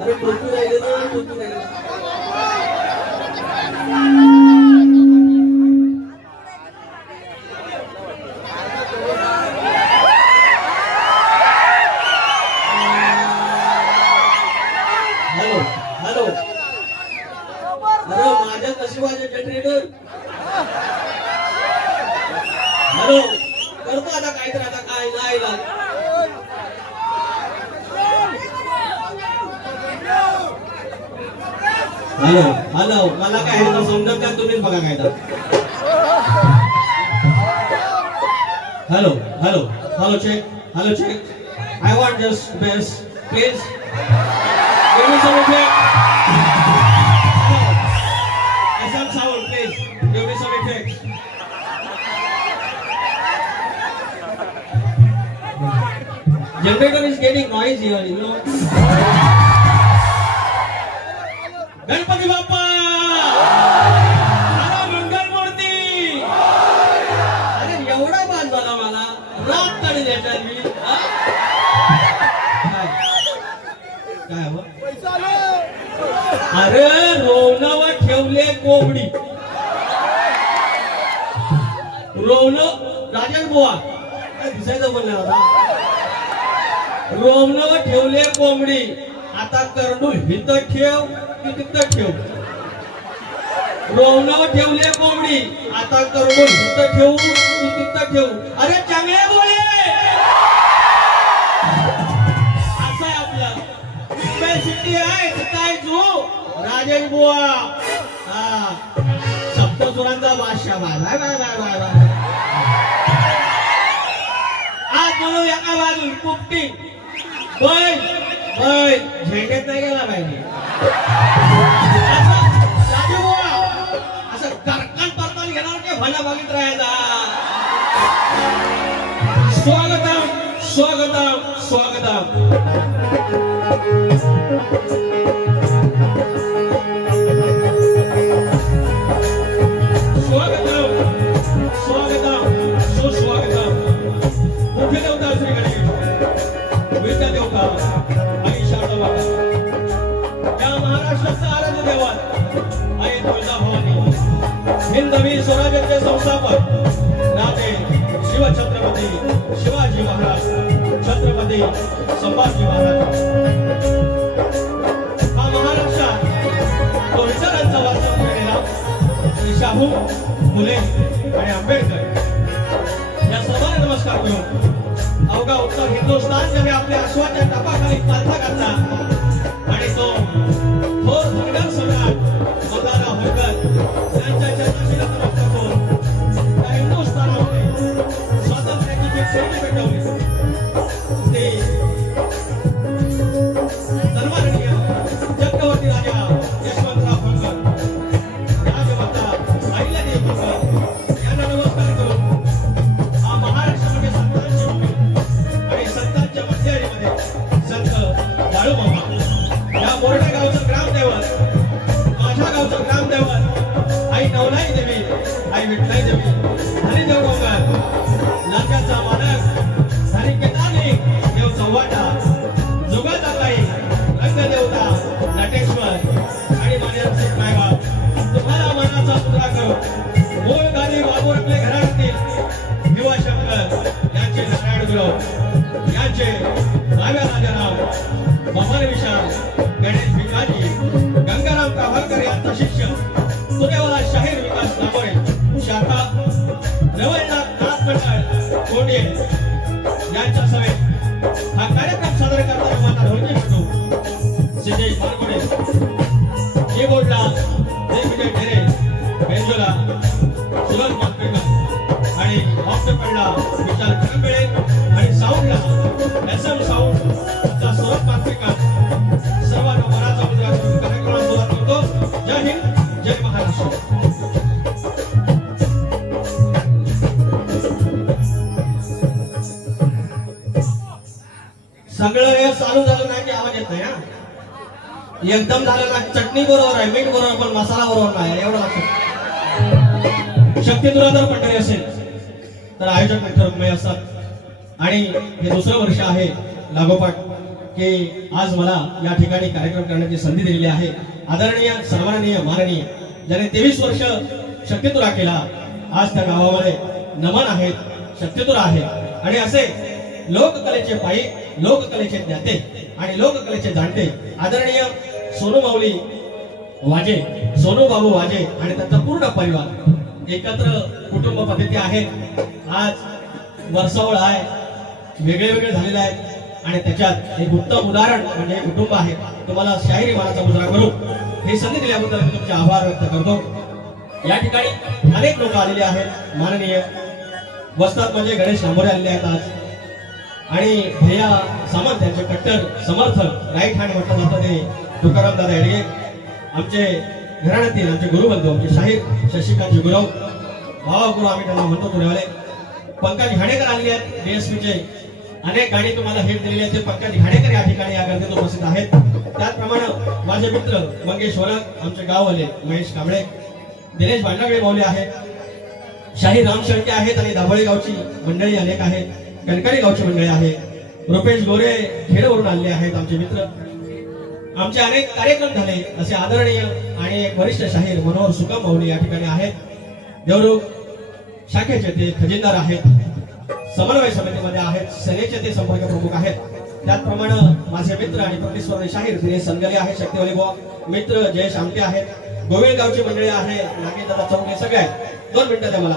अरे टोपी राहिले ना टोपी राहिले हॅलो अरे माझ्या नशिबाचे जनरेटर हॅलो करतो आता काय तर आता काय नाही हॅलो हॅलो मला काय आहे समजत नाही तुम्हीच बघा काय तर hello hello hello check I want just best please give me some effect some sound please give me some effects generator is getting noisy here you know Ganpati Bappa अरे मंगल मूर्ती अरे एवढा बाज झाला मला रात तरी देतात मी काय अरे रोवणावर ठेवले कोंबडी राजन बुवा दिसायचं बोलला होता रोवणावर ठेवले कोंबडी आता करडू हित ठेव की तिथं ठेव रोवणावर ठेवले कोंबडी आता करडू हित ठेवू की तिथं ठेवू अरे चांगले बोले असं आहे आपलं सिटी आहे काय जो राजेश बुवा सप्तसुरांचा बादशाह bye bye bye bye bye आज म्हणून एका बाजून कुपटी बैल झेंडेत नाही गेला पाहिजे राजू बुवा असं कारखान परताल घेणार की भला बघित राहायचा स्वागतम स्वागतम स्वागतम हिंदवी स्वराज्याचे संस्थापक राजे शिवछत्रपती शिवाजी महाराज छत्रपती संभाजी महाराज हा महाराष्ट्रात विचारांचा वारसा मिळालेला शाहू फुले आणि आंबेडकर या सर्वांना नमस्कार करून अवघा उत्तर हिंदुस्थान जेव्हा आपल्या अश्वाच्या टपाखाली पालथा घातला आणि तो थोर मुघल सम्राट मौलाना होलकर त्यांच्या चरणाशीला नमस्कार करून त्या हिंदुस्थानामध्ये स्वातंत्र्याची जी खेळणी पेटवली ते सन्माननीय चक्रवर्ती राजा यशवंतराव होलकर राजमाता अहिल्यादेवी होलकर यांना नमस्कार करून हा महाराष्ट्रामध्ये संतांची भूमी आणि संतांच्या मध्यरीमध्ये संत बाळूमामा या बोर्डे गावचं ग्रामदैवत माझ्या गावचं ग्रामदैवत आई नवलाई देवी आई विठलाई देवी हरिदेव डोंगर नाट्याचा मानक हरिकेताने देव चव्हाटा जुगाचा ताई रंगदेवता नटेश्वर आणि माझ्या नायबाब तुम्हाला मनाचा मुद्रा करून मूळ गादी बाबूरकले घरातील भीमाशंकर यांचे नारायण गुरव यांचे भाव्या राजाराव मोहन विशाल गणेश भिकाजी गंगाराम काभारकर यांचा शिष्य सूर्यवाला शाहीर विकास दाभोळे शाखा रवळनाथ नाथ मंडळ कोंडे यांच्या समेत हा कार्यक्रम सादर करताना माझा ढोलकी म्हणतो सिद्धेश मारगोडे कीबोर्डला दिग्विजय ढेरे बेंजोला सुरज मातपेकर आणि ऑक्टोपॅडला विशाल करंबेळे आणि साऊंडला एसएम साऊंड चा सुरज मातपेकर सर्वांना मनाचा मुद्रा करून कार्यक्रमाला सुरुवात करतो जय हिंद जय महाराष्ट्र सगळं हे चालू झालं नाही की आवाज येत नाही हा एकदम झालं ना चटणी बरोबर आहे मीठ बरोबर पण मसाला बरोबर नाही एवढं लक्षात शक्तिदुरा जर मंडळी असेल तर आयोजक मित्र रुक्मय असतात आणि हे दुसरं वर्ष आहे लागोपाठ की आज मला या ठिकाणी कार्यक्रम करण्याची संधी दिलेली आहे. आदरणीय सन्माननीय माननीय ज्याने 23 वर्ष शक्तिदुरा केला, आज त्या गावामध्ये नमन आहेत, शक्तिदुरा आहे आणि असे लोककलेचे पायी, लोककलेचे ज्ञाते आणि लोककलेचे जाणते आदरणीय सोनू माऊली वाजे, सोनू बाबू वाजे आणि त्यांचा पूर्ण परिवार एकत्र कुटुंब पद्धती आहे. आज वर्षावळ आहे, वेगळे वेगळे झालेले आहेत आणि त्याच्यात एक उत्तम उदाहरण म्हणजे हे कुटुंब आहे. तुम्हाला शाहिरी मानाचा मुजरा करून ही संधी दिल्याबद्दल मी तुमचे आभार व्यक्त करतो. या ठिकाणी अनेक लोक आलेले आहेत. माननीय वस्ताद म्हणजे गणेश लांबोरे आलेले आहेत आज आणि भैया सामंत यांचे कट्टर समर्थक राईट हँड म्हटलं जातं ते तुकाराम दादा येडगे, आमचे घराण्यातील आमचे गुरुबंधू, आमचे शाहीर शशिकांत गुरव भावा गुरु आम्ही त्यांना म्हणतो तुरेवाले. पंकज घाणेकर आलेले आहेत डीएसपीचे, अनेक गाणी तुम्हाला भेट दिलेली आहे. ते पंकज घाणेकर या ठिकाणी या गर्दीत उपस्थित आहेत. त्याचप्रमाणे माझे मित्र मंगेश वरक, आमचे गाववाले महेश कांबळे, दिनेश भांडागळे माऊली आहेत, शाहीर राम शेळके आहेत आणि दाभोळी गावची मंडळी अनेक आहेत, कणकणी गावची मंडळी आहे, रुपेश गोरे खेडवरून आलेले आहेत आमचे मित्र. आमचे अनेक कार्यक्रम झाले असे आदरणीय आणि एक वरिष्ठ शाहीर मनोहर सुकम माऊली या ठिकाणी आहेत. देवरुख शाखेचे ते खजिनदार आहेत, समन्वय समितीमध्ये आहेत, सेनेचे ते संपर्क प्रमुख आहेत. त्याचप्रमाणे माझे मित्र आणि प्रतिस्पर्धी शाहीर दिनेश संगले आहेत, शक्तिवाली बुवा मित्र जयेश आमटे आहेत, गोविंद गावची मंडळी आहे, नागेशदादा चौके सगळे आहेत. 2 मिनिटं द्या मला.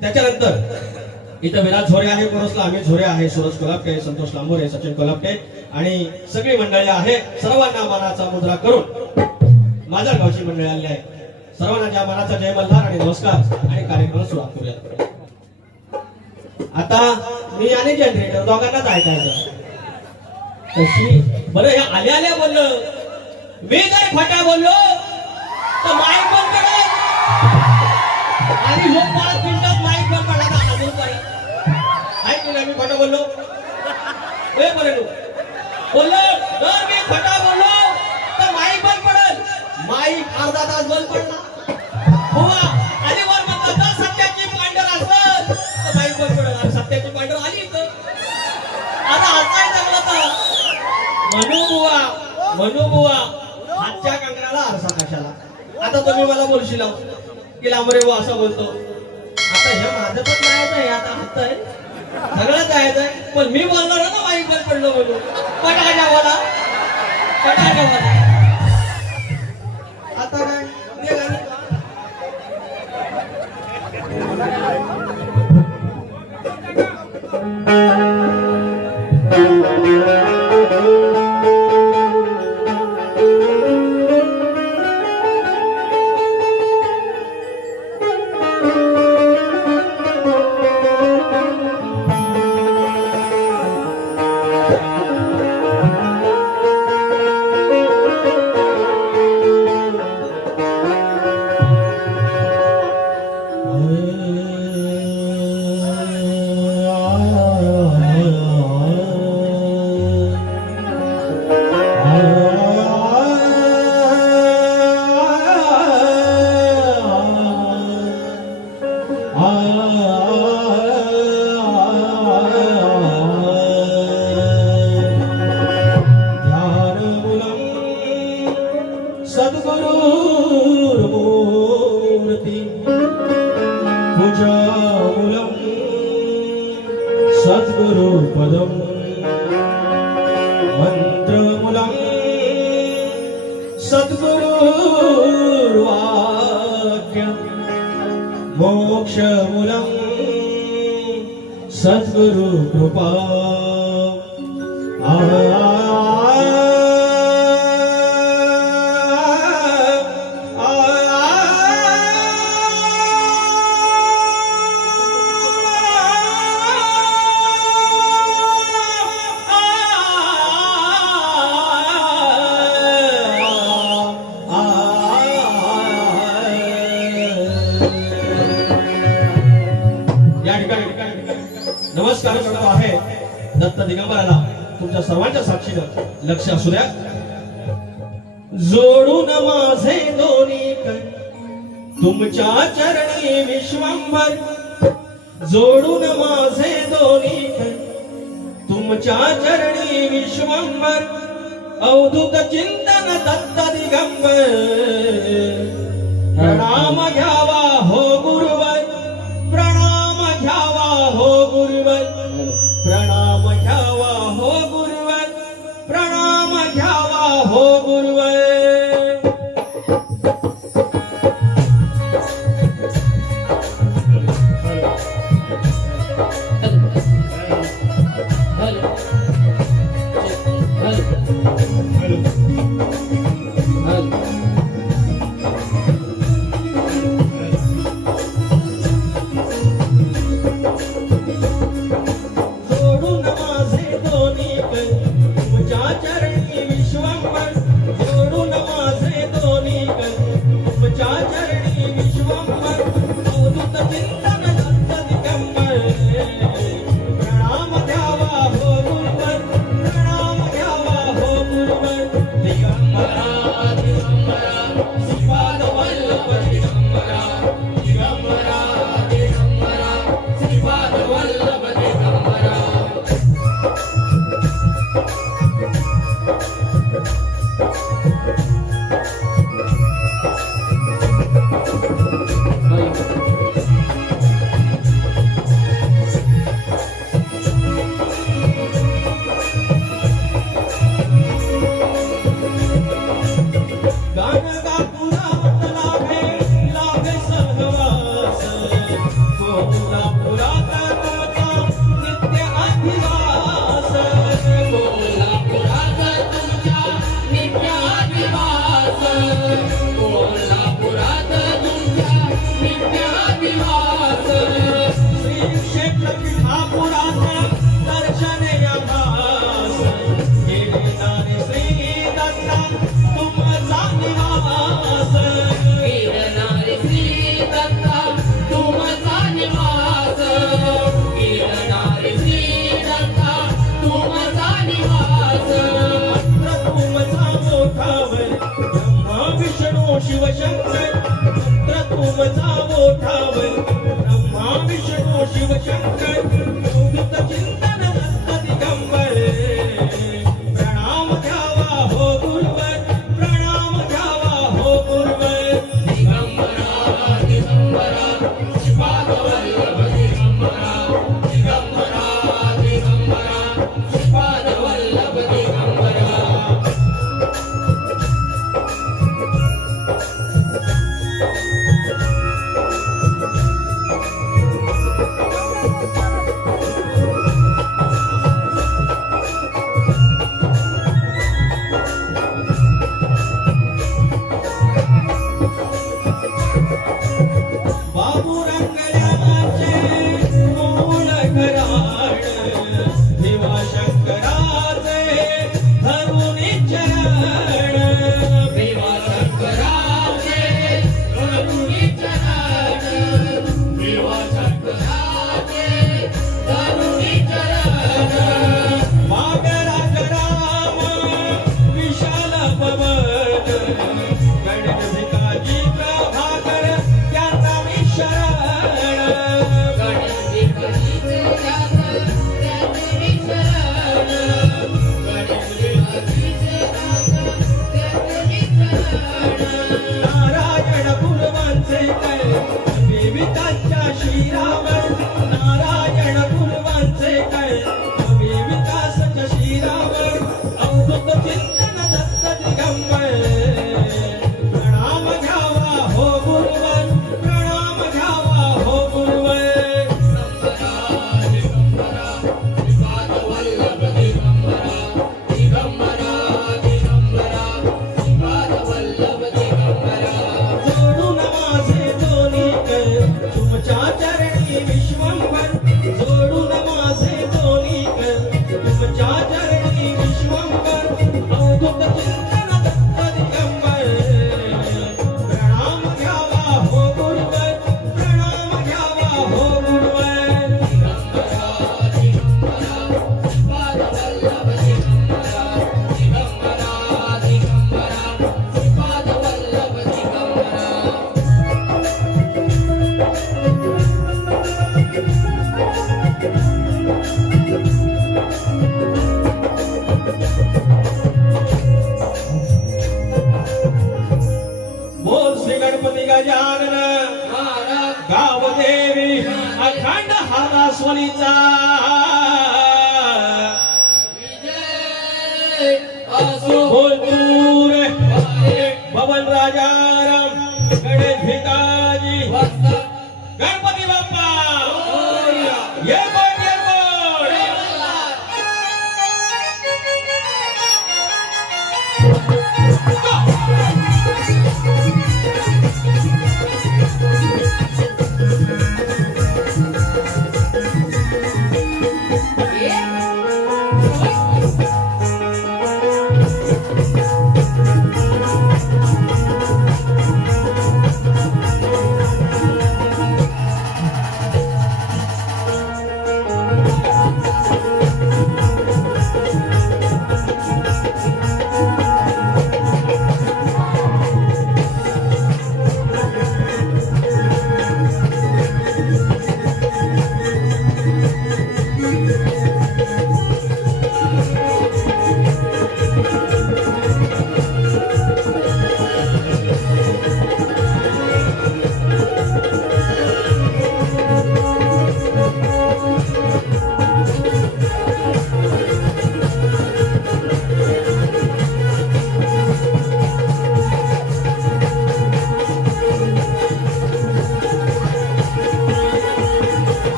त्याच्यानंतर इथं विराज झोरे आहे, कोरसला अमित झोरे आहे, सुरज कोल्हापटे, संतोष लांबोरे, सचिन कोल्हापटे आणि सगळी मंडळी आहे. सर्वांना मानाचा मुद्रा करून माझ्या गावची मंडळी आली आहे. सर्वांना ज्या मानाचा जय मल्हार आणि नमस्कार आणि कार्यक्रम सुरुवात करूया. आता मी आणि जनरेटर दोघांनाच ऐकायचं कशी बरं. हे आल्या आल्या बोललं, मी जर खोट्या बोललो तर माईक बंद करेल आणि लोक 5 मिनिटात माईक बंद पडला तर अजून काही ऐक तुला मी खोटं बोललो बोललो जर मी खोटा बोललो तर माईक बंद पडेल. माईक अर्धा तास बंद पडला बुवा आणि वर म्हणतात जर सत्याची पांढर असेल तर माईक बंद पडेल आणि सत्याची पांढर आली तर आता हसाय जगलं तर म्हणू बुवा हातच्या कंकणाला आरसा कशाला. आता तुम्ही मला बोलशील की लांबरे बुवा असं बोलतो. आता हे माझं पण जायचं आहे, आता हात आहे सगळं जायचं आहे, पण मी बोलणार ना माईक बंद पडलो बोलू पटाका बोला आता काय मोक्षमूलम सद्गुरु कृपा नमस्कार करतो आहे दत्त दिगंबराला तुमच्या सर्वांच्या साक्षीनं लक्ष असू द्या. जोडून माझे दोन्ही कर तुमच्या चरणी चरणी विश्वंभर जोडून माझे दोन्ही कर तुमच्या चरणी विश्वंभर अवधूत चिंतन दत्त दिगंबर प्रणाम घ्यावा हो गुरुवर प्रणाम घ्यावा हो गुरुवर प्रणाम घ्यावा हो गुरुवर प्रणाम घ्यावा हो गुरुवर जोडून माझे दोन्ही कर तुमच्या चरणी विश्वंभर जोडून माझे दोन्ही कर तुमच्या चरणी विश्वंभर अवधूत चिंतन दत्त दिगंबर प्रणाम द्यावा हो गुरुवर प्रणाम घ्यावा हो गुरुवर दिगंबरा दिगंबरा श्रीपाद वल्लभ दिगंबरा दिगंबरा दिगंबरा श्रीपाद वल्लभ दिगंबरा गान गापुरात लाभे लाभे सहवास कोल्हापुरात तुमचा नित्य अधिवास कोल्हापुरात तुमच्या नित्य अधिवास कोल्हापुरात तुमच्या नित्य अधिवास श्री क्षेत्र पीठापुरात दर्शने आभास गिरणारे श्री दत्ता तुमचा निवास गिरणारे श्री दत्ता तुमचा निवास गिरणारे श्री दत्ता तुमचा निवास मंत्र तुमचा मोठावर ब्रह्मा विष्णू शिवशंकर मंत्र तुमचा मोठावर ब्रह्मा विष्णू शिवशंकर अवधूत चिंतन दत्त दिगंबर प्रणाम घ्यावा हो गुरुवर प्रणाम घ्यावा हो गुरुवर दिगंबरा दिगंबरा श्रीपाद वल्लभ दिगंबरा दिगंबरा दिगंबरा श्रीपाद वल्लभ दिगंबरा बाबू रंगल्याचे मूळ घराड देवा शंकराचे धरुणी चरण देवा शंकराचे धरुणी चरण देवा शंकराचे धरुणी चरण मागराज राम विशाल पवन गणपती प्रभाकर त्यांना मी शरण नारायण गुरुवांचे काय विविताच्या शिरावर नारायण गुरुवांचे काय विविताच्या शिरावर अवधूत चिंतन दत्त दिगंबर प्रणाम घ्यावा हो गुरुवर प्रणाम घ्यावा हो गुरुवर दिगंबरा श्रीपाद वल्लभ दिगंबरा दिगंबरा दिगंबरा श्रीपाद वल्लभ दिगंबरा जोडून माझे दोन्ही कर तुमच्या चरणी विश्वंभर जोडून माझे दोन्ही कर तुमच्या चरणी विश्वंभर अवधूत चिंतन दत्त दिगंबर प्रणाम घ्यावा हो गुरुवर प्रणाम घ्यावा हो गुरुवर दिगंबरा दिगंबरा श्रीपाद वल्लभ दिगंबरा दिगंबरा दिगंबरा श्रीपाद वल्लभ दिगंबरा गजानन गाव देवी अखंड हातास्वलीचा बोलपूर पवन राजाराम गणेश भिकाजी गणपती बाप्पा ये बोल ये बोल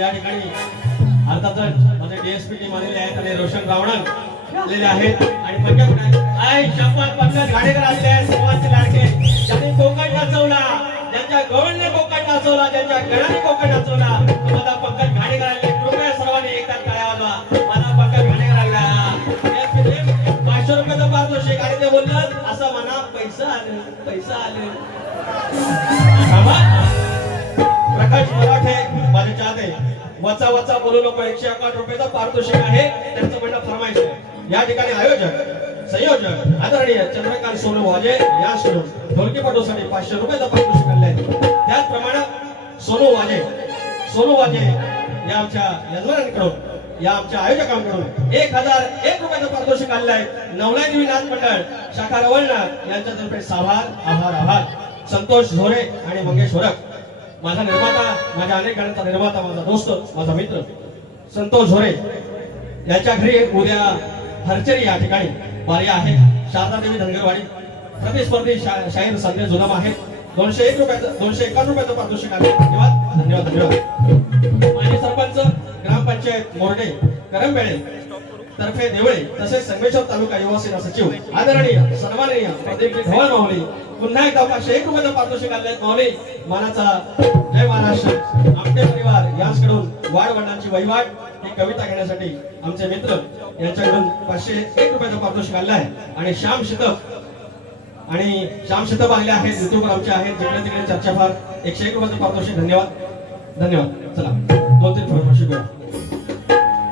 या ठिकाणी अर्थातच माझे डीएसपी टीम आलेले आहेत आणि रोशन रावणन आलेले आहेत आणि पंकज घाणेकर आलेले आहेत सर्वांचे लाडके ज्यांनी कोकण नाचवला ज्यांच्या गवळने कोकण नाचवला ज्यांच्या गळाने कोकण नाचवला मला पंकज घाणेकर आलेले कृपया सर्वांनी एकदा टाळ्या वाजवा मला पंकज घाणेकर आला 500 रुपयाचं पारितोषिक आणि ते बोललं असं म्हणा पैसा आले प्रकाश मराठे माझे चाहते वचा वचा बोलू नको 111 रुपयाचा पारितोषिक आहे त्यांचं म्हणणं फरमाईश आहे या ठिकाणी आयोजक संयोजक आदरणीय चंद्रकांत सोनू वाजे याकडून ढोलकीपटूसाठी 500 रुपयाचा पारितोषिक आणले त्याचप्रमाणे सोनू वाजे या आमच्या यजमानांकडून या आमच्या आयोजकांकडून 1001 रुपयाचं पारितोषिक आणलं आहे नवलाई देवी नाथ मंडळ शाखा रवळणा यांच्यातर्फे आभार संतोष झोरे आणि मंगेश वरक माझा निर्माता माझ्या अनेक गाण्यांचा निर्माता माझा दोस्त माझा मित्र संतोष झोरे यांच्या घरी उद्या हरचरी या ठिकाणी वारी आहे शारदा देवी धनगरवाडी प्रतिस्पर्धी शाहीर संदेश जुलम आहेत 251 रुपयाचं पारितोषिक आहे धन्यवाद माजी सरपंच ग्रामपंचायत मोर्डे करंबेळे तर्फे देवळे तसेच संगमेश्वर तालुका युवा सेना सचिव आदरणीय सन्माननीय प्रदीपजी धवल माऊली पुन्हा एकदा 501 रुपयाचं पारितोषिक आणले माऊली मानाचा जय महाराष्ट्र आमटे परिवार यांच्याकडून वाढवंडांची वहिवाट ही कविता घेण्यासाठी आमचे मित्र यांच्याकडून 501 रुपयाचं पारितोषिक आणलं आहे आणि श्याम शितप आलेले आहेत युट्यूबवर आमचे आहेत जिकडे तिकडे चर्चा फार 101 रुपयाचं पारितोषिक धन्यवाद चला 2-3 पारितोषिक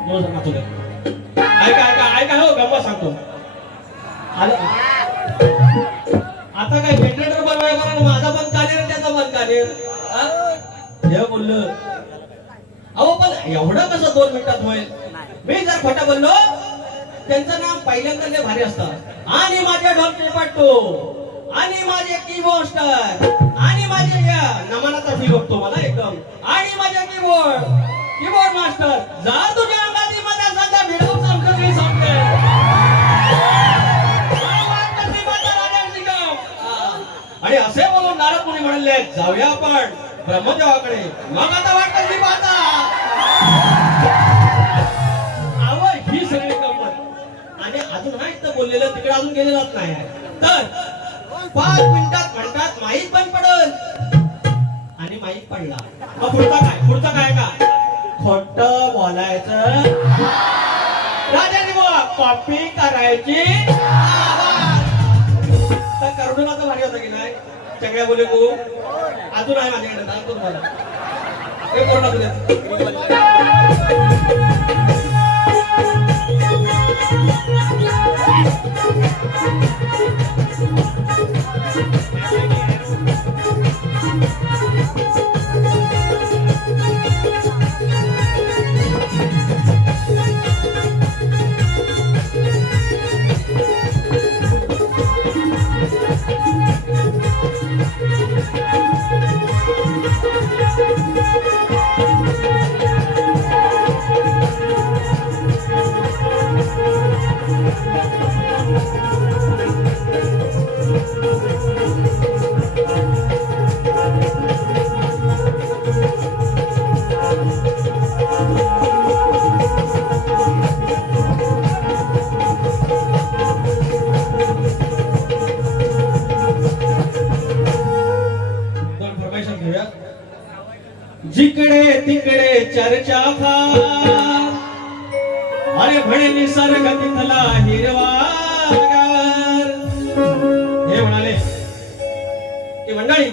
घेऊ ऐका हो गप्पा सांगतो आता काय जनरेटर बनवायला माझा पण काढेल त्याचा पण काढेल हे बोललं अहो पण एवढं कसं 2 मिनिटात होईल मी जर खोटं बोललो त्यांचं नाव पहिल्यांदा लय भारी असतं आणि माझे ढोलकी पट्टू आणि माझे कीबोर्डस्टर आणि माझे नमनाचा फील होतो मला एकदम आणि माझे कीबोर्ड मास्टर जा तुझ्या अंगाती मध्ये सध्या भिडवून संस्कृती सांगते आणि असे बोलून नारद मुनी म्हणले जाऊया आपण ब्रह्मदेवाकडे मग आता वाट कशी पाहता ही सगळी गंमत आणि अजून नाही तर बोललेलं तिकडे अजून गेलेलाच नाही तर 5 मिनिटात म्हणतात माहीत पण पडल आणि माहीत पडला मग पुढचा काय का खोट बोलायचं राजाने बोला कॉपी करायची तर करुणाचा भारी होता की नाही सगळ्या बोले को अजून आहे माझ्याकडे सांगतो तुम्हाला हे करुणा तुझ्या तिकडे चर्चा फार, अरे म्हणे निसर्ग तिथला हिरवागार. हे म्हणाले की मंडळी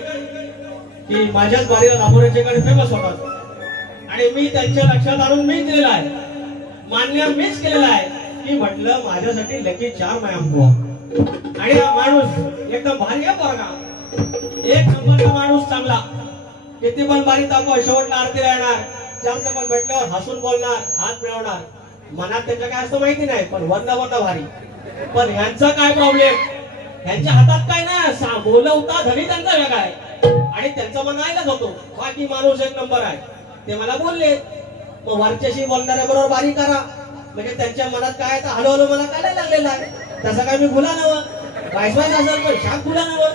की माझ्याच वारीला दाभोळ्याचे गाणे फेमस होतात आणि मी त्यांच्या लक्षात आणून मीच दिलेला आहे, मान्य मीच केलेला आहे की म्हटलं माझ्यासाठी लकी चार मॅम बुवा. आणि हा माणूस एकदम भारी आहे पोरगा, एक नंबरचा माणूस, चांगला, किती पण बारी दाखवा, शेवटला आरतीला येणार, चार चपात भेटल्यावर हसून बोलणार, हात मिळवणार. मनात त्याच्या काय असतं माहिती नाही, पण वंद भारी. पण ह्यांचा काय प्रॉब्लेम, ह्यांच्या हातात काय नाही, बोलवता धनी त्यांचा वेगळा आहे आणि त्यांचा मन ऐकत होतो. बाकी माणूस एक नंबर आहे. ते मला बोलले मग वरच्याशी बोलणाऱ्या बरोबर बारी करा, म्हणजे त्यांच्या मनात काय तर हळूहळू मला काय लागलेला आहे. तसं काय मी खुला नवं वाईस असेल पण शाप खुला नवं.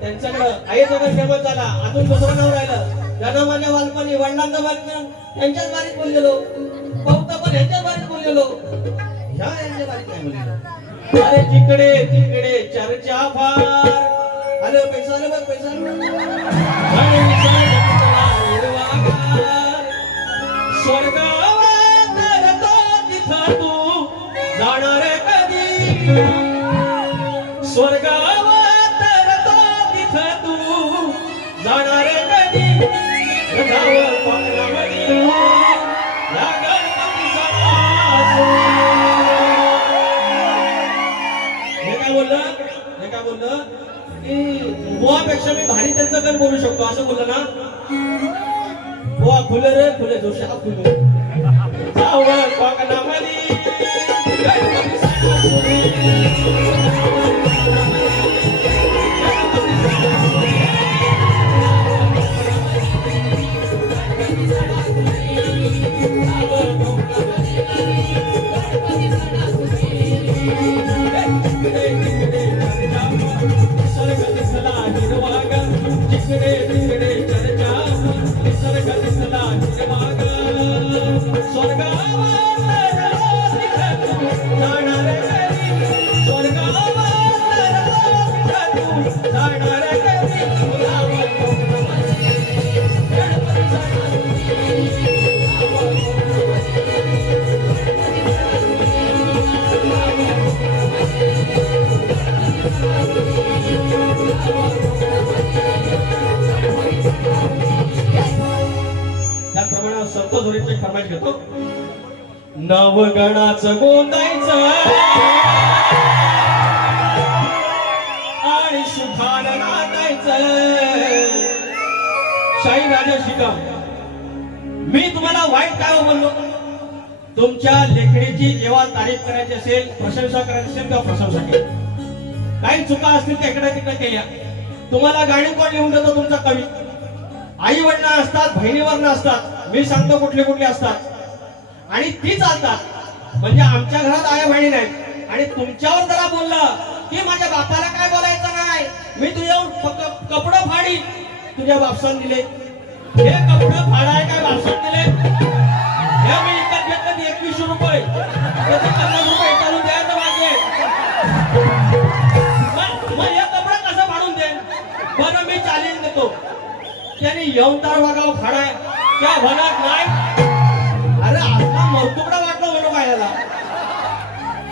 त्यांच्याकडं आईच वगैरे फेमस झाला, अजून दुसरं नाव राहिलं. ज्यानं माझ्या बालपणी वडिलांचं बालपण त्यांच्याच बारीत बोललेलो, बहुता पण ह्यांच्याच बारीत बोललेलो, ह्या यांच्या बारीत नाही बोललेलो. अरे तिकडे तिकडे चर्चा फार, आलं पैसा आलं बघ पैसा. स्वर्गावर तरतो तिथं तू जाणार कधी, स्वर्गावर तरतो तिथं तू जाणार कधी. रथावर पांघरावरी या गणपतीचा वास. हे काय बोललं की बुवापेक्षा मी भारी त्यांचं पण बोलू शकतो असं बोललं ना. बुवा फुले रे फुले, जोशा फुले जावर पांघरावरी गणपतीचा वास. त्याप्रमाणे संत जोडीचे फरमाईश घेतो. नवगणाचं गोंदायचं आणि सुखान नांदायचं. शाही राजा शिका, मी तुम्हाला वाईट काय बोललो, तुमच्या लेखणीची जेव्हा तारीफ करायची असेल, प्रशंसा करायची असेल तेव्हा प्रशंसा केली, काही चुका असतील त्या इकडे तिकडे केल्या. तुम्हाला गाणी कोण लिहून देतो, तुमचा कवी. आई वडील असतात, बहिणीवर असतात, मी सांगतो कुठले कुठले असतात आणि ती चालतात. म्हणजे आमच्या घरात आया बहिणी नाहीत आणि तुमच्यावर जरा बोललं की माझ्या बापाला काय बोलायचं नाही, मी तुझ्या कपडं फाडी, तुझ्या बापसान दिले हे कपडं फाडाय काय बापसान दिले, हे मी इकत घेतलं 2100 रुपये, 50 रुपये चालू द्यायचं मागे. मग हे कपडं कसं फाडून दे बरं, मी चालीन देतो. त्यांनी येऊन तार वागाव फाडाय त्या भनात नाही. अरे आता मरतुकडा वाटलं म्हणून काय याला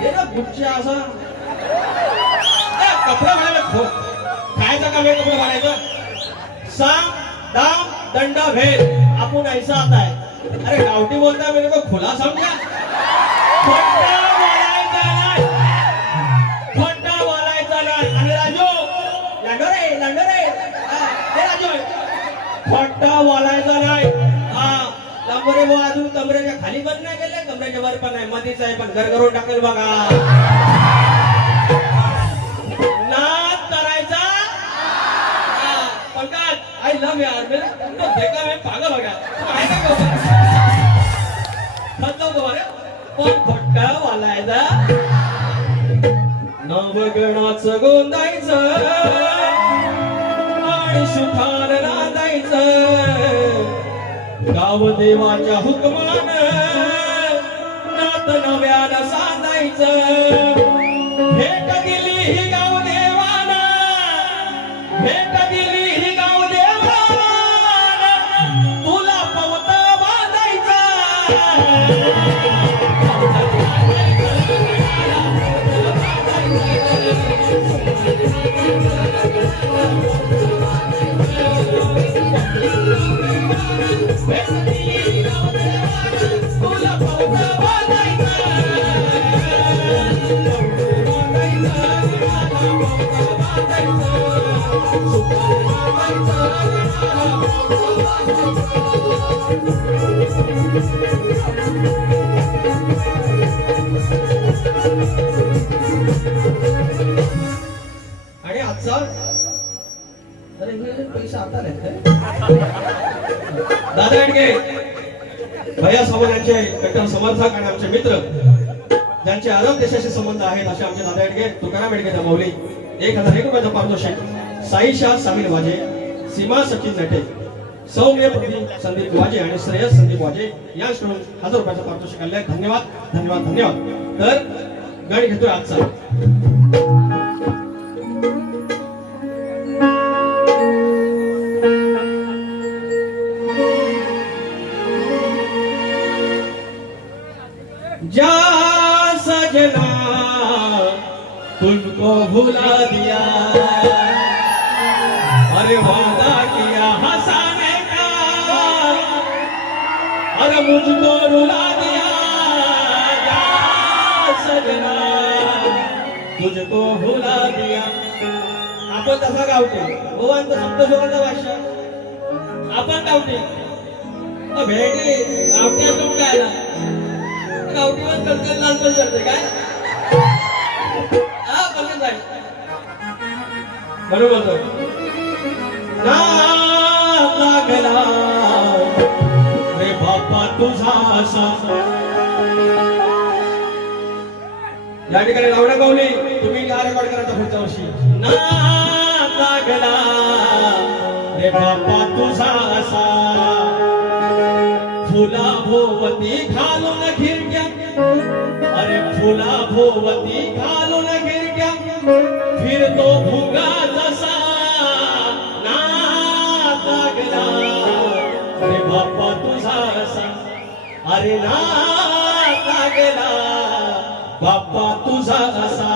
हे ना गुच्च्या असा कपडा फाडायला खायचं का वेळ कपडा फाडायचं. साम दाम दंड भेद आपण ऐसा आता है. अरे गावठी बोलता मेरे को खुला समझा. खोटा बोलायचा नाही, खोटा बोलायचा नाही. आणि राजू लंडो रे राजू, खोटा बोलायचा नाही. हा कमरे वो अजून कमरेच्या खाली पण नाही गेले, कमरेच्या वर पण नाही, मध्येच आहे, पण घर करून टाकेल बघा. नाद करायचा पंकज, आय लव्ह यार, देखा मैं पागल हो गया. पण खोटा बोलायचा, नवगणाचं गोंदायचं आणि सुखान नांदायचं. गाव देवाच्या हुकमान नात नव्यानं सांगायचं. भेट दिली ही गाव देवानं, भेट दिली ही गाव देवानं, आणि आजचा अरे हे पैसे आता नाही काय? दादा एडगे भैया सावंत यांचे कट्टर समर्थक आणि आमचे मित्र ज्यांचे अरब देशाशी संबंध आहेत असे आमचे दादा एडगे तुकाराम एडगे माऊली 1001 रुपयाचा पारितोषिक साईशा सामील वाजे सीमा सचिन नटे सौम्य प्रदीप संदीप वाजे आणि श्रेयस संदीप वाजे यांच्याकडून 1000 रुपयाचा पारितोषिक आले. धन्यवाद धन्यवाद धन्यवाद. तर गण घेतोय आजचा जा सजना तुमको भुला दिया अरे वादा किया हंसाने का अरे मुझको रुला दिया या सजना तुझको भुला दिया. आपण तसा गावते भगवान सप्तशोकांचा भाषा आपण गावते भेटे गावठी असं काय गावठीवर करते लहानपण करते काय हा बघत जाईल बरोबर ना लागला रे बापा तुझा असा. या ठिकाणी लावण्या गावली तुम्ही हा रेकॉर्ड करायचा पुढच्या वर्षी. ना लागला रे बापा तुझा असा फुला भोवती घालून खिरक्या अरे फुला भोवती घालून खिरक्या फिरतो फुगा जसा नात लागला अरे बाप्पा तुझा असा अरे नात लागला बाप्पा तुझा असा.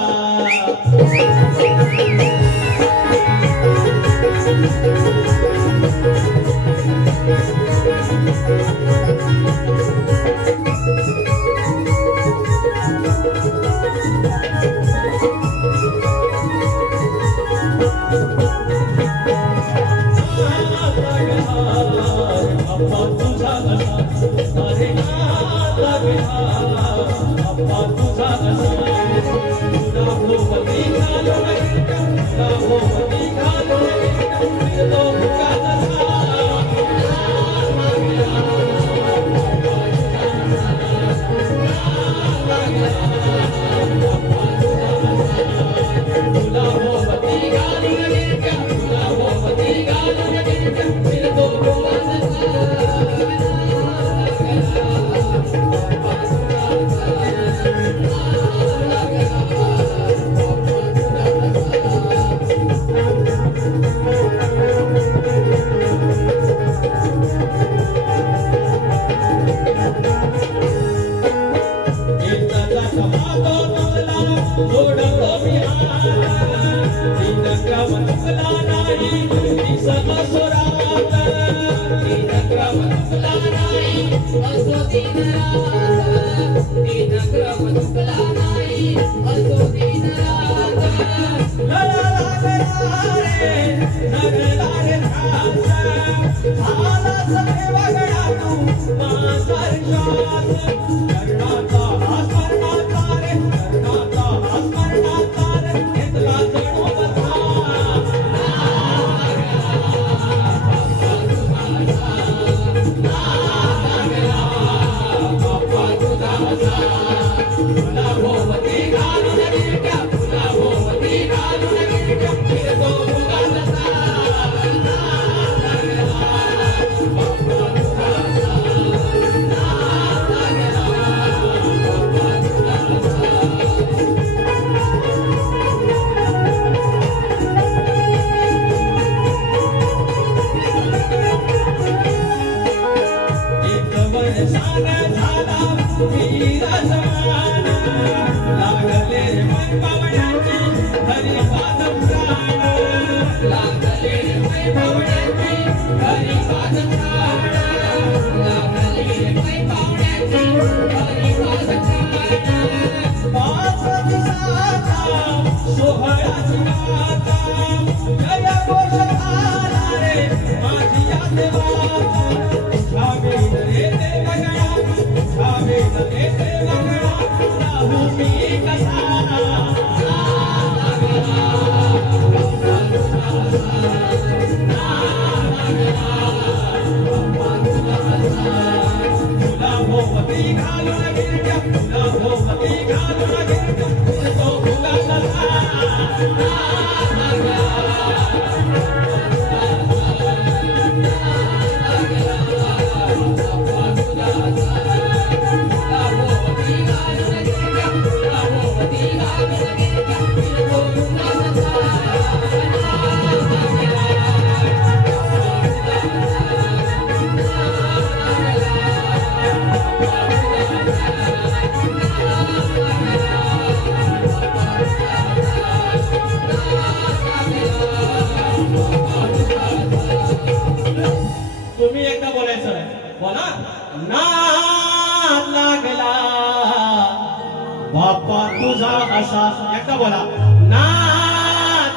Kasa तुम्ही एकदा बोलायचं बोला ना लागला बाप्पा तुझा असा एकदा बोला ना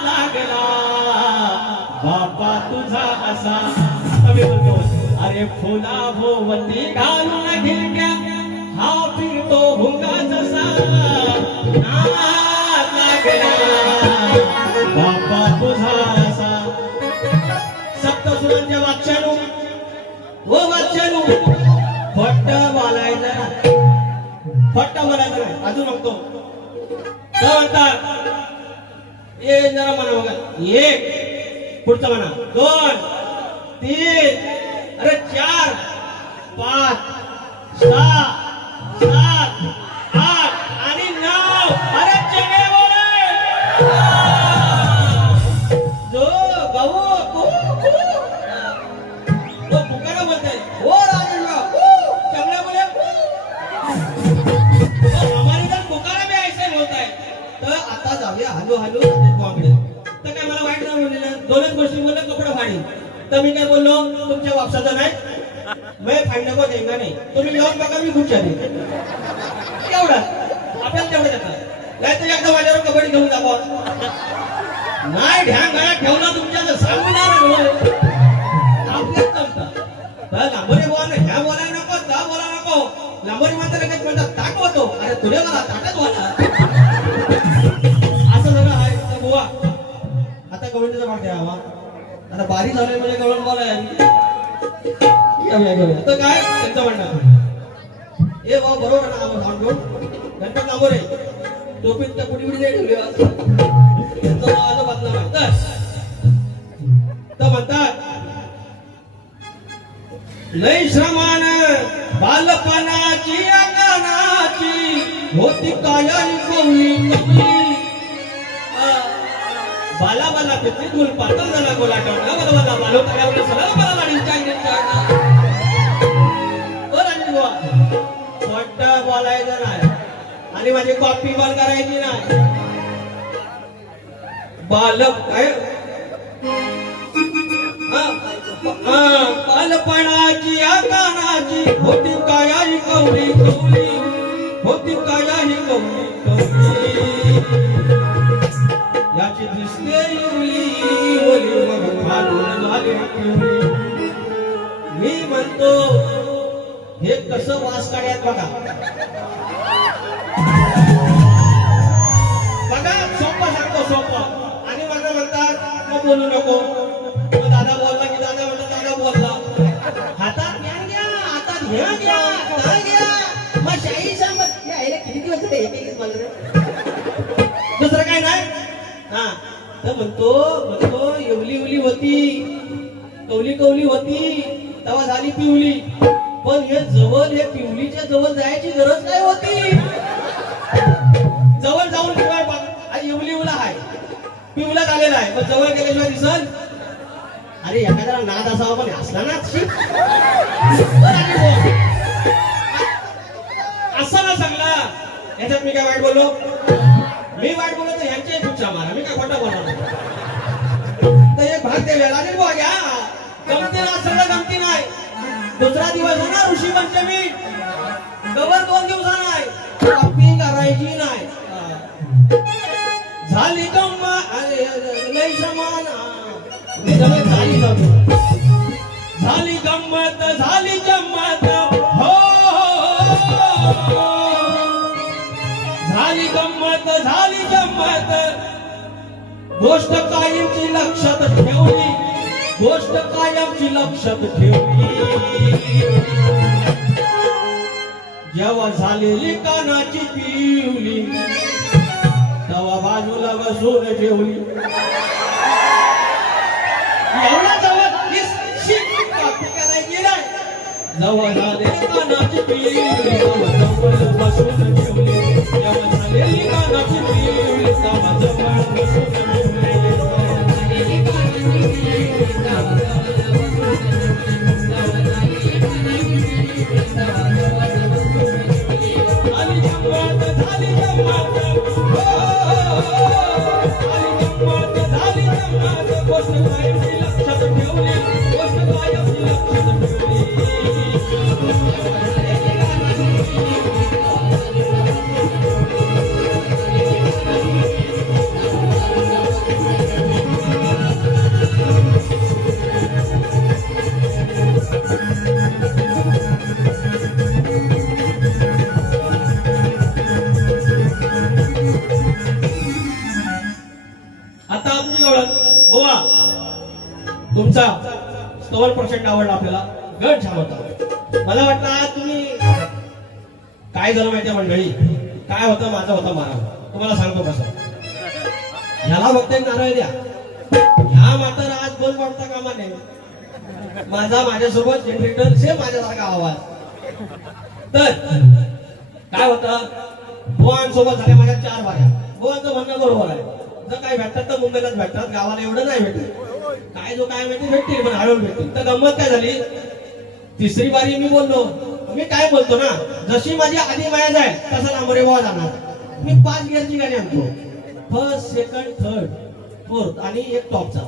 लागला बाप्पा तुझा असा कमी बोलतो अरे फुला भोवती घालून गिरक्या हा फिरतो भुंगा जसा ना लागला बाप्पा तुझा असा सप्तसुरांच्या वाच्यानु ओ वाच्यानु फट्ट बोलायचं फट्ट बोलायचं नाही अजून नको तर म्हणतात ये जरा म्हणा बघा एक पुढचा म्हणा 2 3 अरे 4 5 6 7 8 आणि 9 अरे चगे बोले जो गाऊ तो पुकारा बोलताय ओ राजेंद्र चंगला बोले हमारी तर पुकारा भी ऐसे बोलताय तर आता जाऊया हॅलो हॅलो कोंबडे तर काय मला वाईट नाही बोललेलं दोनच गोष्टी बोलले कपडे फाडी तर मी काय बोललो तुमच्या वापसाचं नाही मैं फाडणं को देईना नाही तुम्ही जाऊन बघा मी खूप छान एवढं आपल्याला तेवढं देतात नाही तर एकदा माझ्यावर कबड्डी घेऊन दाखवा नाही ध्यान गळ्यात ठेवला तुमच्या सांगणार आपल्याच जमतं तर लांबोरी बोला ह्या बोलायला नको त्या बोला नको लांबोरी मात्र लगेच म्हणतात ताट होतो अरे तुझ्या मला ताटच बोला असं सगळं आहे तर बुवा आता गवंडीचा भाग घ्यावा आता बारी झाले म्हणजे गवंड बोलाय तर काय त्यांचं म्हणणं ए भाऊ बरोबर ना सांगून गणपत लांबोरे टोपीत त्या पुढी पुढी ठेवली त्यांचं नाव बदनाम आहे तर म्हणतात लय श्रमान बालपणाची अंगणाची होती कायाली कोवली बाला बाला पितरी धूल पातळ झाला गोला टवला मला मला बालो तळ्यावर सरळ मला गाडी चांगली ओ राणी बुवा छोट बोलायचं नाही आणि माझी कॉपी बंद करायची नाही बालक काय बालपणाची अंगणाची होती कायाली कोवली कोवली होती कायाली कोवली कोवली याची दिसते उली ओली मग घालून झाले मी म्हणतो हे कसं वास काढ्यात बघा बघा सोपं सांगतो सोपं आणि मला म्हणतात मग बोलू नको मग दादा बोलला की दादा म्हणतात दादा बोलला हातात ज्ञान घ्या हातात घ्या घ्या काय घ्या मग शाही सांगत यायला किती दिवस झाले एक दुसरं काय नाही हा तर म्हणतो एवली होती कवली होती तेव्हा झाली पिवली पण हे जवळ हे पिवलीच्या जवळ जायची गरज काय होती जवळ जाऊन शिवाय एवलीला आहे पिवला झालेला आहे पण जवळ गेल्याशिवाय दिसल अरे एखाद्याला नाद असावा पण असला ना असं ना सांगला याच्यात मी काय वाईट बोललो मी वाईट बोललो तर ह्यांचे खुर्च्या मारा मी काय खोटं बोलणार तर एक भाग द्यावे लागेल बुवा घ्या गमती ना सगळं गमती नाही दुसरा दिवस होणार ऋषी पंचमी गवर 2 दिवसांना आहे कॉपी करायची नाही झाली गम्मा लय समान झाली गंमत झाली जम्मत हो झाली गंमत झाली जम्मत गोष्ट कायमची लक्षात ठेवली गोष्ट कायमची लक्षात ठेवली जेव्हा झालेली कानाची पिवली जवा बाजूला बसून ठेवली एवढा जवळ करायची नाही जवळ झाले कानाची पीळ जवळ बसून ठेवली जवळ झालेली कानाची पीळ जवळ बसून ठेवली आणि जमात झाली जमात झाली जमात गोष्ट कायमची लक्षात ठेवली गोष्ट कायमची लक्षात ठेवली आता आपली ओळख बोवा तुमचा 90% आवडला आपल्याला गण छान होता मला वाटतं तुम्ही काय झालं माहितीये मंडळी काय होतं माझा होता मारा तुम्हाला सांगतो कसं ह्याला फक्त एक नारळ द्या ह्या मात्र आज बोल पडता कामा नाही माझा माझ्यासोबत जनरेटर सेम माझ्यासारखा आवाज तर काय होतं बोवांसोबत झाल्या माझ्या 4 बाऱ्या बोवांचं म्हणणं बरोबर आहे जर काय भेटतात तर मुंबईलाच भेटतात गावाला एवढं नाही भेटत काय जो काय माहिती भेटतील पण हळूहळू भेटतील तर गंमत काय झाली तिसरी बारी मी बोललो मी काय बोलतो ना जशी माझी आधी माया जाय तसा लांबरे बोवा जाणार मी 5 गिअरची गाणी आणतो फर्स्ट सेकंड थर्ड फोर्थ आणि एक टॉपचा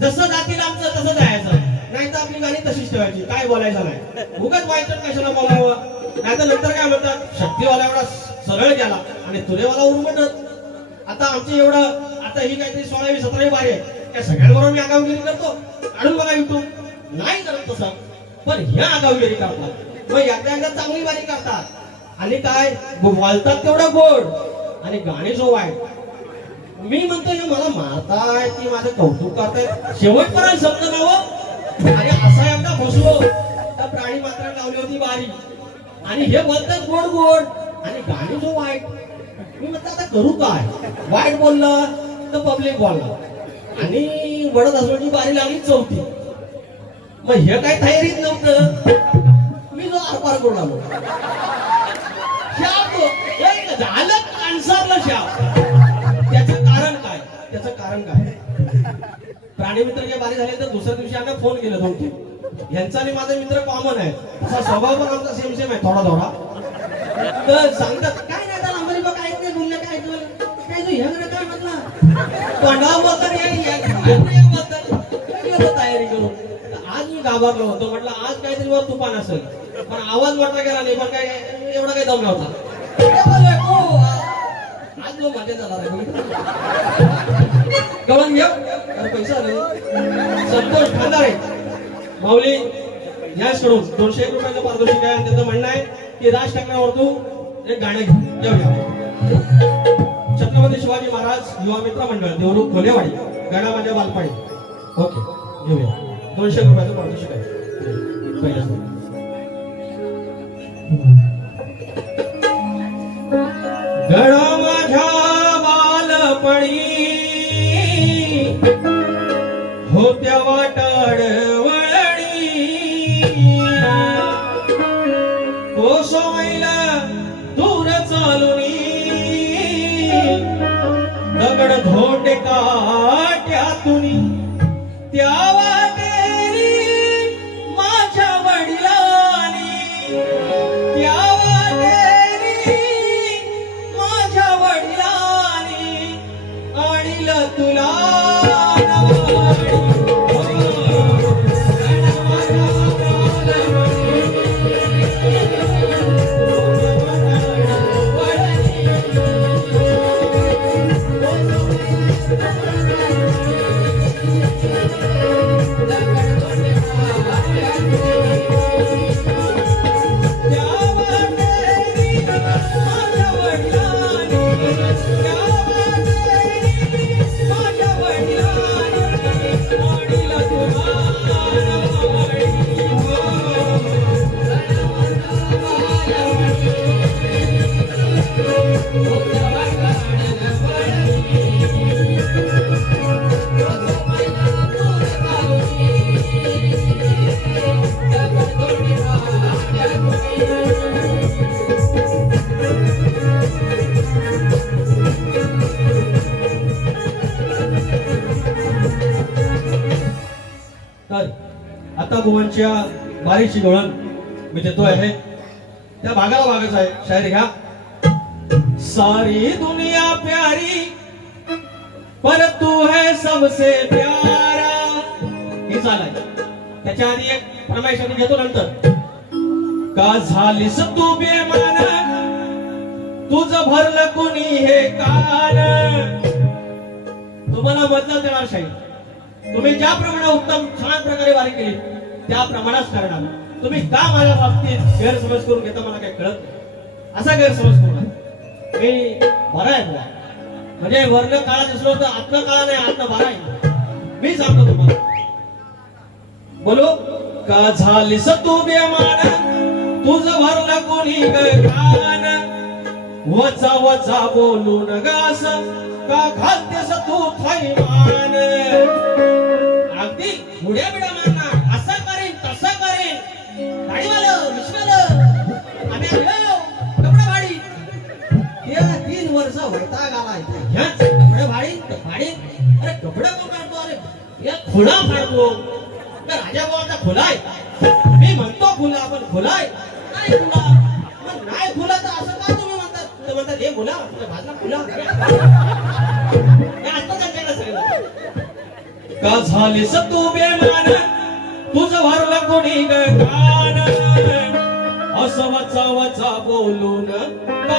जसं जातील आमचं तसं जायचं नाही तर आपली गाणी तशीच ठेवायची काय बोलायचं नाही उगाच वाईट कशाला बोलावं नाही तर नंतर काय म्हणतात शक्तीवाला एवढा सरळ गेला आणि तुरेवाला उरमटत आता आमची एवढं आता ही काहीतरी 16वी 17वी बारी आहे त्या सगळ्यांबरोबर मी आगावगिरी करतो काढून बघा युट्यूब नाही करत तसं पण ह्या आगावगिरी करतात मग एकदा चांगली बारी करतात आणि काय बोलतात तेवढं गोड आणि गाणी जो वाईट मी म्हणतो हे मला मारताय ती माझं कौतुक करताय शेवटपर्यंत शब्द नाव आणि असा एकदा फसलो तर प्राणी मात्र लावली होती बारी आणि हे बोलतात गोड गोड आणि गाणी जो वाईट मी म्हटलं आता करू काय वाईट बोललं तर पब्लिक बोललं आणि वडत हसवण्याची बारी लागली 4थी मग हे काय तयारीत नव्हतं मी जो आरपार करून आलो झालं आन्सरला शाप त्याचं कारण काय प्राणी मित्राच्या बारी झाले तर दुसऱ्या दिवशी आम्ही फोन केला 2-3 यांचा आणि माझा मित्र कॉमन आहे तसा स्वभाव पण आमचा सेम सेम आहे थोडा थोडा तर सांगतात काय नाही तर आम्हाला बघ काय नाही बोललं काय काय तू ह्या काय म्हटलं तोंडावर बोलतात तयारी करून आज मी घाबरलो होतो म्हटलं आज काहीतरी वर तुफान असेल पण आवाज मोठा केला नाही पण काय एवढा काही दम नव्हता आज जो मजा झाला गवळण घेऊ पैसा आले संतोष खांदारे माऊली याचकडून 201 रुपयाचं पारितोषिक आहे आणि त्याचं म्हणणं आहे की राज ठाकरेवर तू एक गाणं घेऊया छत्रपती शिवाजी महाराज युवा मित्र मंडळ देवरूख खोलेवाडी गणा माझ्या बालपाडी ओके घेऊया 200 रुपयाचं पारितोषिक आहे पहिलं गणा माझ्या बालपणी होत्या वाटाड वळणी कोसोईला दूर चालुनी दगड धोंडे काट्यातुनी त्या वाटेरी माझ्या वडिलांनी त्या वाटेरी माझ्या वडिलांनी आणील तुला माझ्या बुवांच्या बारीची गवळण मी देतो आहे त्या भागाला भागच आहे. शायरी घ्या. सारी दुनिया प्यारी पर तू है सबसे प्यारा. हे चालाय. त्याच्या आधी एक फरमाईश आम्ही घेतो नंतर. का झालीस तू बेमान तुझं भरलं कोणी हे कान. तुम्हाला बदल देणार शाहीर. तुम्ही ज्याप्रमाणे उत्तम छान प्रकारे वारी केली त्याप्रमाणेच करणार. तुम्ही का माझ्या बाबतीत गैरसमज करून घेता मला काही कळत नाही. असा गैरसमज करू नका. मी बरा आहे बुवा. म्हणजे वर्ण काळा दिसलो तर आतनं काळा नाही आतनं बरा आहे. मी सांगतो तुम्हाला. बोलो. का झालीस तू बेमान तुझं भरलं कोणी कान. वचा वचा बोलून गास का घालतेस तू थैमान. अगदी मुड्या बिड्या मारणार. असं करेन तसं करेन. गाडीवालं विश्वालं आम्ही आलो कपडा भाडी. 3 वर्ष वैताग आलाय. ह्याच कपडे भाडी. अरे कपडे कोण काढतो. अरे या खुला फाडतो. राजा बाबाचा खुला आहे. मी म्हणतो खुला पण खुला आहे नाही खुला. मग नाही खुला तर असं का तुम्ही म्हणतात. ते म्हणतात हे खुला भाजला खुला. हे आता त्यांच्याकडे सगळं. का झालीस तू बेमान तुझं भरलं कोणी कान. असं वचा वचा बोलून का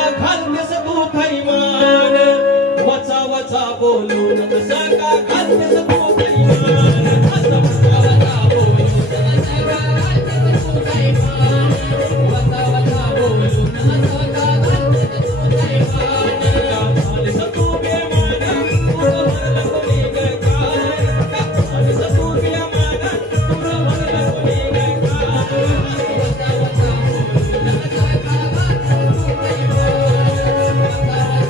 घालतेस तू थैमान. वचा वचा बोलून कसं का घालतेस तू थैमान. असं वचा वचा बोलून कसं का घालतेस तू थैमान. वचा वचा बोलून कसं का घालतेस तू थैमान. का झालीस तू बेमान तुझं भरलं कोणी कान. का झालीस तू बेमान तुझं भरलं कोणी कान. वचा वचा बोलून कसं का घालतेस तू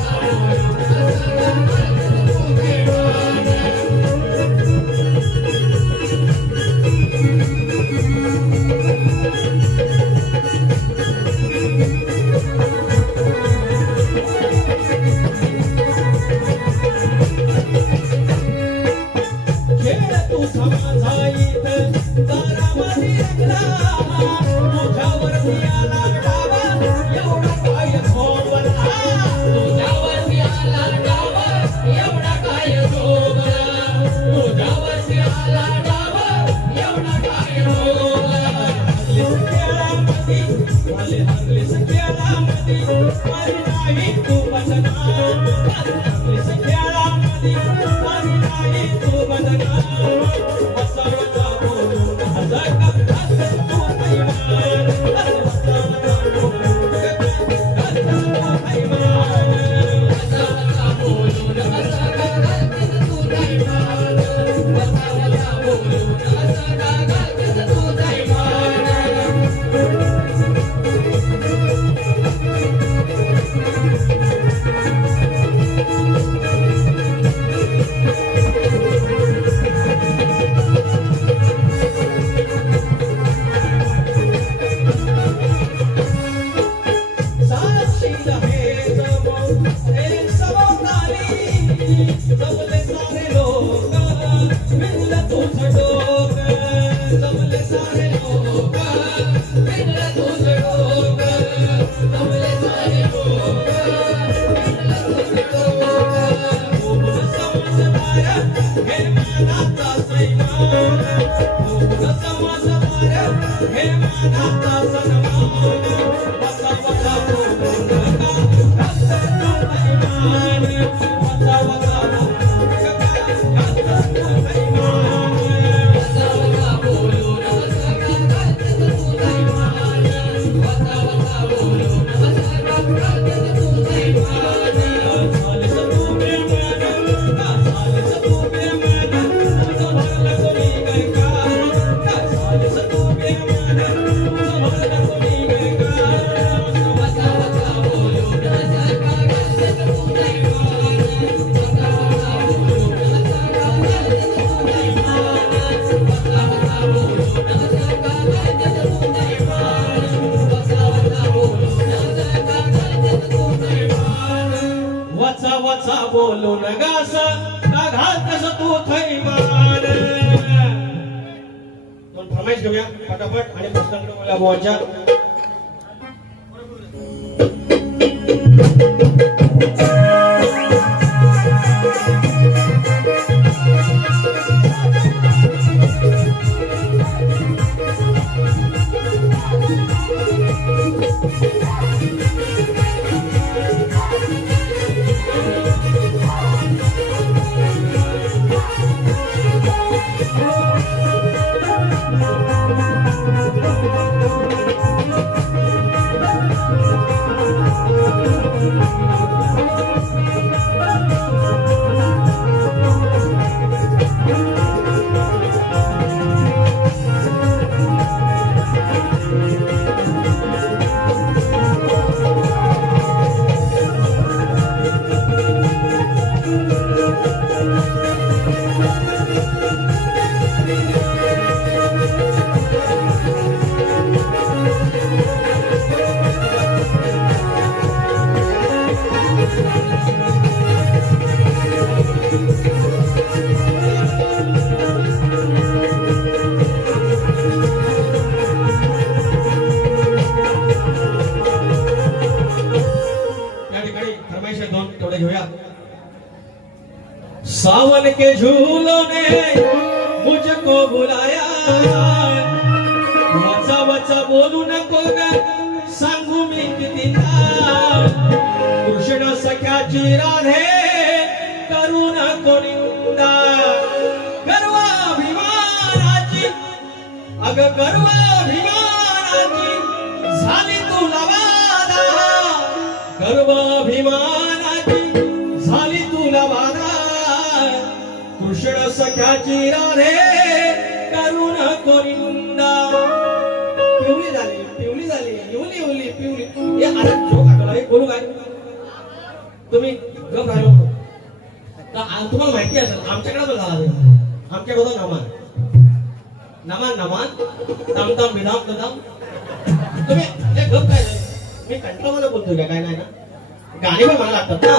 थैमान. वचा वचा बोलून कसं का घालतेस तू थैमान. खेळ तुझा माझा इथं दारामध्ये रंगला. तुझ्यावरती आला डावा एवढा काय झोपला. तुझ्यावरती आला डावा एवढा काय झोपला. तुझ्यावरती आला डावा एवढा काय झोपला. हरलीस खेळामध्ये माझी नाही तू बदनाम. हरलीस खेळामध्ये माझी नाही तू बदनाम. वचा वचा बोलून हसं का घालतेस तू थैमान. वचा वचा बोलून घालतेस तू थैमान. वचा वचा बोलून हसं का घालतेस तू थैमान. वचा वचा बोलून हसं का घालतेस तू थैमान. बोलून गास का घालतेस तू थैमान. फरमाईश घेऊया पटापट आणि पुस्तकाकडे बोला बुवांच्या. सावन के झूलों ने मुझको बुलाया, वचा वचा बोलू नको ग सांगू मी किती कृष्ण सख्याची राधे करू नको निंदा. गर्वाभिमानाची अग गर्वाभिमानाची झाली तुला वादा, गर्वाभिमानाची झाली तुला वादा. कृष्ण सख्याची राधे करू नको निंदा. पिवली झाली पिवली झाली इवली इवली पिवली. हे अरे जोक आठवला हे बोलू काय तुम्ही जोक राहिलो तुम्हाला माहिती असेल आमच्याकडे पण झाला आमच्याकडे होता नमान नमान नमान तम तम विधाम तम. तुम्ही हे गप काय मी कंटाळा बोलतोय का काय नाही ना गाणी पण मला लागतात ना.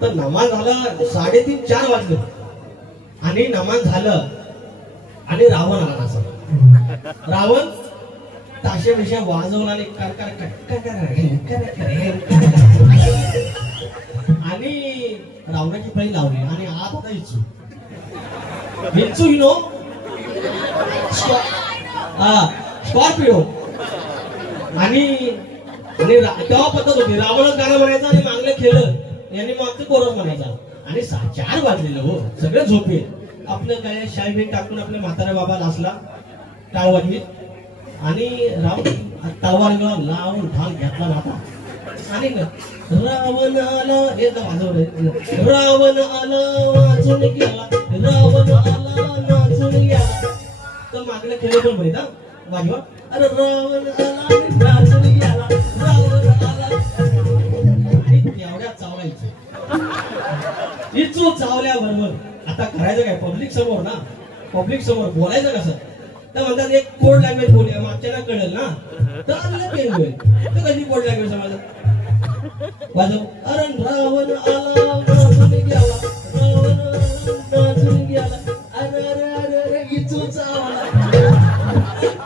तर नमान झालं 3:30-4 वाजले आणि नमान झालं आणि रावण आला नाचा. रावण ताशे विषय वाजवला आणि आणि रावणाची फळी लावली आणि आत हिंचू हिंचू नो स्कॉर्पिओ आणि तेव्हा पद्धत होती रावणच गाणं म्हणायचं आणि मागलं खेळलं यांनी मागचं कोरस म्हणायचा. आणि 4 वाजलेलं हो सगळे झोपे आपलं काय शाई बी टाकून आपल्या म्हातारा बाबा नाचला टाळ वाजली आणि तलवार लावून ढाल घेतला नाता आणि रावण आला हे वाजवलं रावण आला वाजून गेला रावण आला नाचून गेला. तर मागलं खेळ पण म्हणत हा वाजवा अरे रावण आला नाचून गेला रावण आला आणि तेवढ्या चावलायचं इचू चावल्याबरोबर आता करायचं काय पब्लिक समोर ना पब्लिक समोर बोलायचं कसं तर म्हणतात एक कोड लँग्वेज बोलूया मागच्याला कळेल ना तर कधी कोड लँग्वेज समजलं वाजव अरे रावण आला नाचून गेला रावण नाचून गेला अरे अरे अरे अरे इचू चावला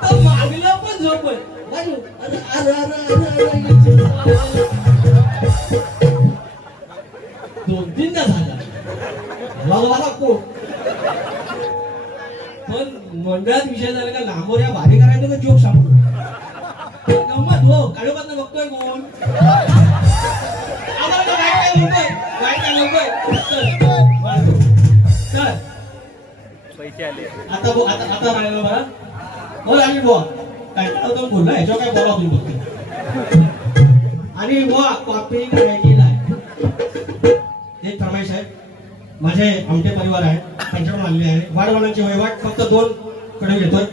तर मागला पण झोप वाजव अरे अरे अरे अरे अरे इचू चावला. 2-3दा झाला वाजवाला कोण पण मंडळात विषय झाला का लांबोऱ्या भारी करायचं का जोक सांगू गंमत हो काळोबात बघतोय कोण आता आता राहिलं बघा बोल आणि बुवा काय बोलला ह्याच्यावर काय बोला तुम्ही आणि बुवा कॉपी करायची नाही एक फरमाईश आहे. माझे आमटे परिवार आहे त्यांच्याकडून आणले आहे वाडवडांचे वहिवाट फक्त 2 कडे घेतोय.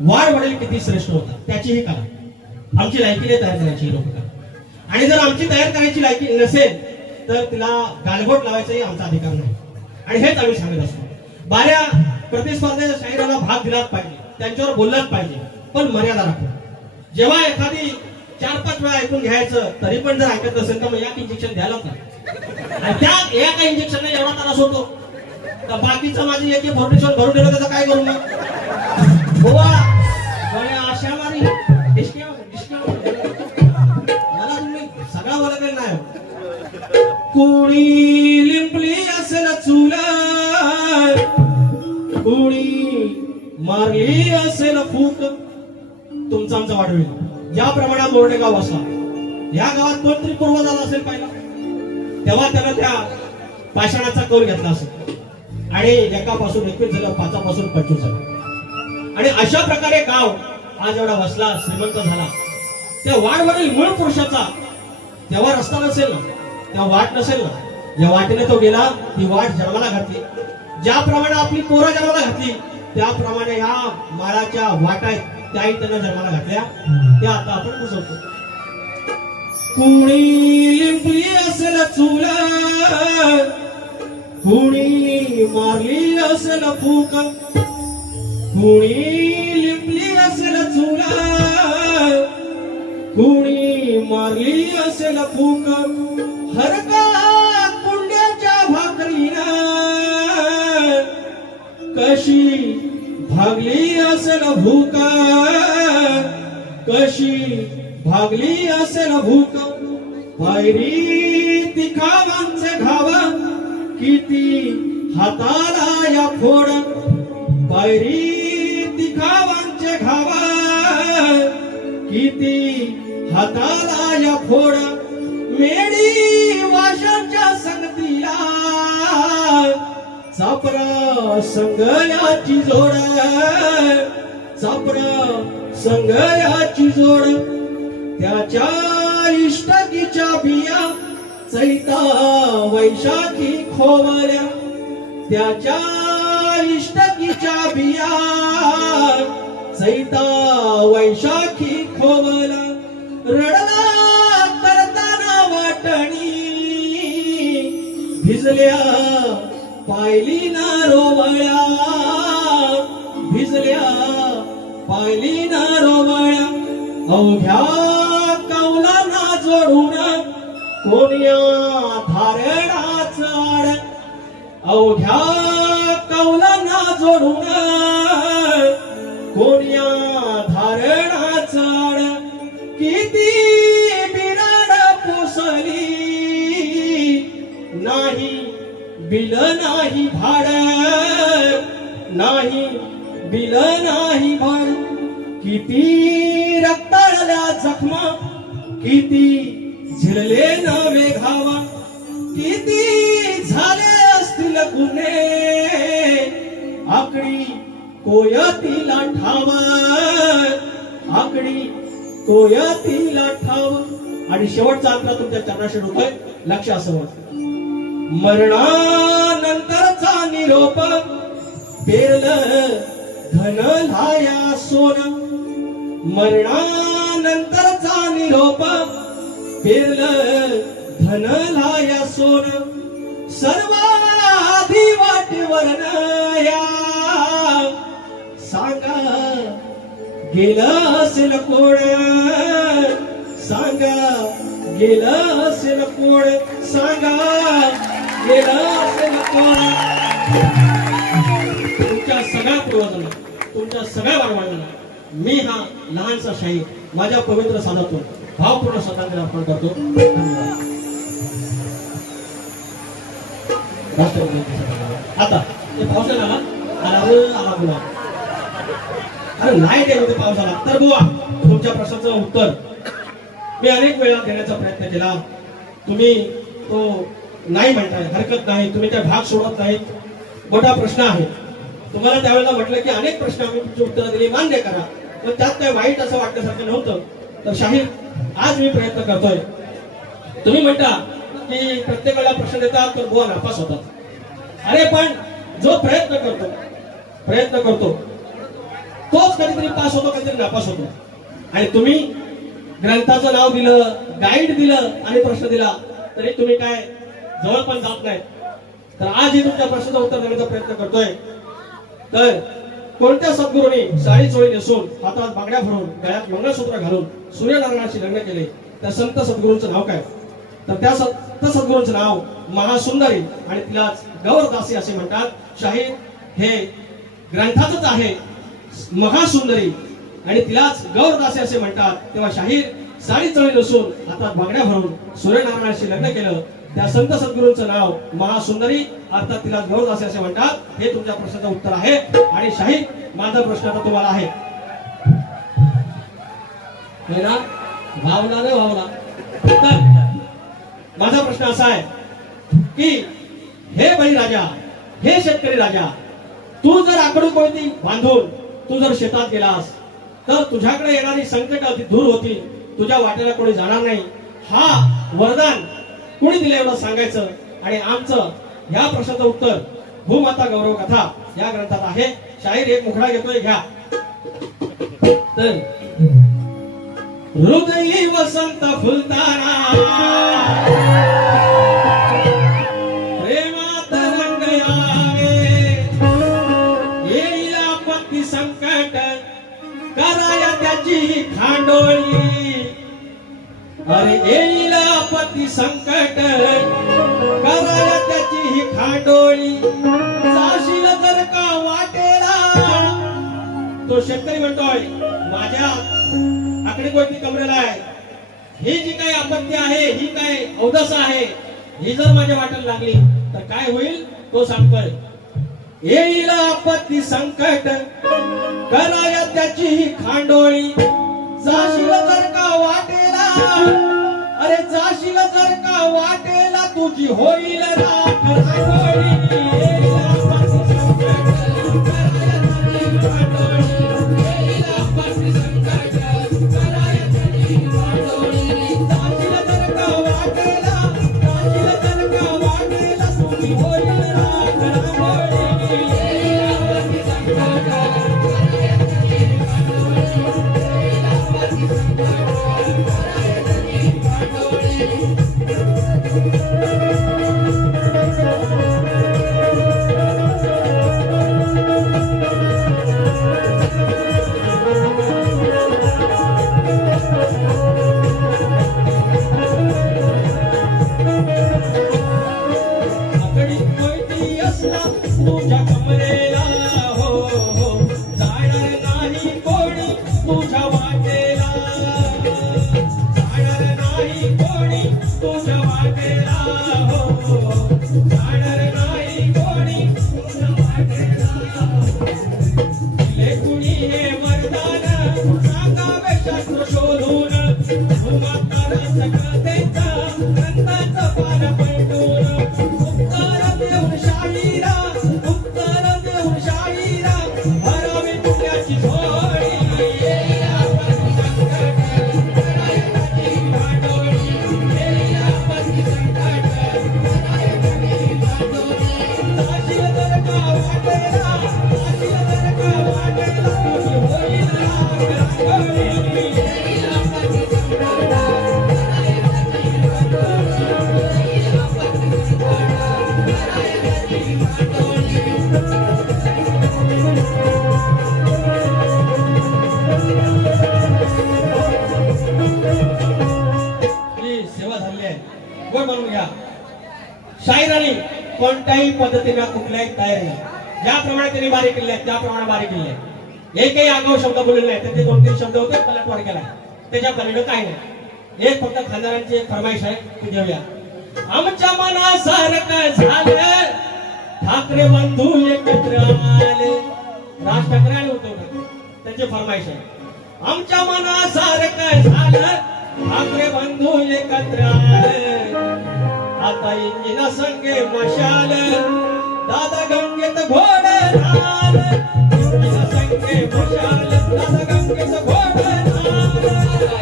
वाड वडील किती श्रेष्ठ होता त्याची ही कला आमची लायकी तयार करायची लोक आणि जर आमची तयार करायची लायकी नसेल तर तिला गालबोट लावायचाही आमचा अधिकार नाही. आणि हेच आम्ही सांगत असतो बाऱ्या प्रतिस्पर्धेच्या शाहिराला भाग दिलाच पाहिजे त्यांच्यावर बोललाच पाहिजे पण मर्यादा राखून. जेव्हा एखादी 4-5 वेळा ऐकून घ्यायचं तरी पण जर ऐकत नसेल तर मग एक इंजेक्शन द्यायलाच नाही. त्या एका इंजेक्शनने एवढा त्रास होतो तर बाकीचं माझी 47 भरून दिलं त्याचं काय करू मग बुवा कोणी आशा मारी डिस्काउंट मला तुम्ही सगळा बोलत नाही. कोणी लिंपली असेल चुला, कोणी मारली असेल फूक, तुमचा आमचा वाढ होईल. ज्या प्रमाणात मोरडे गाव असला, या गावात कोणतरी पूर्वज आला असेल पहिला, तेव्हा त्यानं त्या पाषाणाचा कौल घेतला असेल आणि एकापासून 21 झालं, 5 पासून 25 झालं. आणि अशा प्रकारे गाव आज एवढा वसला, श्रीमंत झाला. त्या वाडवरील मूळ पुरुषाचा तेव्हा रस्ता नसेल ना, तेव्हा वाट नसेल ना, या वाटेने तो गेला, ती वाट जन्माला घातली. ज्याप्रमाणे आपली पोरं जन्माला घातली, त्याप्रमाणे ह्या माळाच्या वाटा आहेत त्याही त्यांना जन्माला घातल्या. त्या आता आपण बुजवतो. कुणी लिंपली असेल चुला, कुणी मारली असेल फूक, कुणी लिंपली असेल चुला, कुणी मारली असेल फूक. हरका कुंड्याच्या भाकरीला कशी भागली असेल भूक, कशी भागली असेल भूक. पायरी तिखावांचे घाव किती हाताला या फोड, पायरी तिखावांचे घाव किती हाताला या फोड. मेडी वाशांच्या संगतीला चापरा संगयाची जोड, चापरा संगयाची जोड. त्याच्या इष्टकीच्या बिया चैता वैशाखी खोवल्या, त्याच्या इष्टकीच्या बिया चैता वैशाखी खोवल्या. रडला करताना वाटणी भिजल्या पायली ना रोवळ्या, भिजल्या पायली ना रोवळ्या. अवघ्या कौलांना जोडून कोण्या धारणाच आड, अवघ्या कौलांना जोडून कोण्या धारणाच आड. किती बिराड पोसली नाही बिल नाही भाड, नाही बिल नाही भाड. किती रक्ताळल्या जखमा, किती झिरले नवे घावा, किती झाले असतील गुन्हे आकडी कोयतीला ठाव, आकडी कोयतीला ठाव. आणि शेवटचा अंतर तुमच्या चरणाशी होतोय, लक्ष असं. मरणानंतरचा निरोप पेरलं धन लाया सोन, मरणानंतरचा निरोप पेरलं धन लाया सोन. सर्वाधी वाटेवर या सांगा गेलं असेल कोण, सांगा गेलं असेल कोण, सांगा गेलं असेल कोण. तुमच्या सगळ्या पूर्वजांना, तुमच्या सगळ्या वाडवडिलांना मी हा लहानसा शाहीर माझ्या पवित्र साधातून भावपूर्ण श्रद्धांजली अर्पण करतो. आता ते पावसाला आला बुवा, अरे नाही ते पावसाला तर बुवा तुमच्या प्रश्नाचं उत्तर मी अनेक वेळा देण्याचा प्रयत्न केला. तुम्ही तो नाही म्हणताय, हरकत नाही, तुम्ही त्या भाग सोडत नाहीत. मोठा प्रश्न आहे. तुम्हाला त्यावेळेला म्हटलं की अनेक प्रश्न आम्ही तुमची उत्तरं दिली, मान्य करा, पण त्यात काय वाईट असं वाटण्यासारखं नव्हतं. तर शाहीर आज मी प्रयत्न करतोय. तुम्ही म्हणता की प्रत्येक वेळेला प्रश्न देतात तर बुवा नापास होतात. अरे पण जो प्रयत्न करतो तोच कधीतरी पास होतो, कधीतरी नापास होतो. आणि तुम्ही ग्रंथाचं नाव दिलं, गाईड दिलं आणि प्रश्न दिला तरी तुम्ही काय जवळ पण जात नाही. तर आजही तुमच्या प्रश्नाचं उत्तर देण्याचा प्रयत्न करतोय. तर कोणत्या सद्गुरूंनी साडी चोळी नेसून हातात बांगड्या भरून गळ्यात मंगळसूत्र घालून सूर्यनारायणाशी लग्न केले त्या संत सद्गुरूंचं नाव काय? तर त्या संत सद्गुरूंचं नाव महासुंदरी आणि तिलाच गौरदासी असे म्हणतात. शाहीर हे ग्रंथाचंच आहे महासुंदरी आणि तिलाच गौरदासी असे म्हणतात, तेव्हा शाहीर साडी चळी नसून हातात बांगड्या भरून सूर्यनारायणाशी लग्न केलं. त्या संत सद्गुरूंचं नाव महासुंदरी, अर्थात तिला गौरदासी असे म्हणतात. हे तुमच्या प्रश्नाचं उत्तर आहे. आणि शाहीर माझा प्रश्न आता तुम्हाला आहे ना, भावना न भावना. तर माझा प्रश्न असा आहे की हे बळीराजा, हे शेतकरी राजा, तू जर आकडू कोणती बांधून तू जर शेतात गेलास तर तुझ्याकडे येणारी संकट अति दूर होतील, तुझ्या वाटेला कोणी जाणार नाही. हा वरदान कोणी दिलं एवढं सांगायचं. आणि आमचं या प्रश्नाचं उत्तर भूमाता गौरव कथा या ग्रंथात आहे. शाहीर एक मुखडा घेतोय, घ्या. तर हृदयी वसंत फुलताना प्रेमात रंग यावे, येईल आपत्ती संकट कराया त्याची खांडोळी. अरे येईल आपत्ती संकट कराया त्याची ही खांडोळी. जाशील जर का वाटेला, तो शेतकरी म्हणतोय माझ्या आकडे कोणती कमरेला आहे, ही जी काही आपत्ती आहे, ही काय अवदसा आहे, ही जर माझ्या वाटेला लागली तर काय होईल. तो सांगतोय येईल आपत्ती संकट कराया त्याची ही खांडोळी. जाशील जर का वाटेला, अरे जाशील जर का वाटेला, तुझी होईल राख रांगोळी. येईल आपत्ती संकट कराया त्याची खांडोळी. येईल आपत्ती संकट कराया त्याची खांडोळी. जाशील जर का वाटेला, जाशील जर का वाटेला, तुझी होईल राख रांगोळी. येईल आपत्ती संकट कराया त्याची खांडोळी. येईल आपत्ती संकट कराया त्याची खांडोळी. आकडी कोयती असला तुझ्या कमरेला, हो हो जाणार नाही कोणी तुझ्या वाटेला. जाणार नाही कोणी तुझ्या वाटेला, हो हो जाणार नाही कोणी तुझ्या वाटेला. लेकुणी हे वरदान सांगावे शास्त्र शोधून, भूमाता सकळतेचा ग्रंथाचं पान पैठून. उत्तर देऊन शाहीरा, उत्तर देऊन शाहीरा, भरावी पुण्याची झोळी. येईल आपत्ती संकट कराया त्याची खांडोळी. येईल आपत्ती संकट कराया त्याची खांडोळी. जाशील जर का वाटेला, जाशील जर का वाटेला, तुझी होईल राख रांगोळी. येईल आपत्ती संकट कराया त्याची खांडोळी. येईल आपत्ती संकट कराया त्याची खांडोळी. ही सेवा झाली आहे, गोड म्हणून घ्या. शाहिरांनी कोणत्याही पद्धतीने कुठल्याही तयारी नाही, ज्याप्रमाणे त्यांनी बारी केले आहेत त्याप्रमाणे बारी केली आहे. एकही आगाऊ शब्द बोलले नाही. त्याचे 2-3 शब्द होते, पलटवार केला, त्याच्या पलीकडे काही नाही. एक फक्त खानदारांची एक फरमाईश आहे, ती घेऊया. आमच्या मनासारखं झालं, ठाकरे बंधू एकत्र आले. राज ठाकरे आणि उद्धव ठाकरे त्यांची फरमाईश आहे. आमच्या मनासारखं झालं, ठाकरे बंधू एकत्र आले. आता इंजिना संगे मशाल, दादा गंगेत घोड लाल. इंजिना संगे मशाल, दादा गंगेत घोड लाल.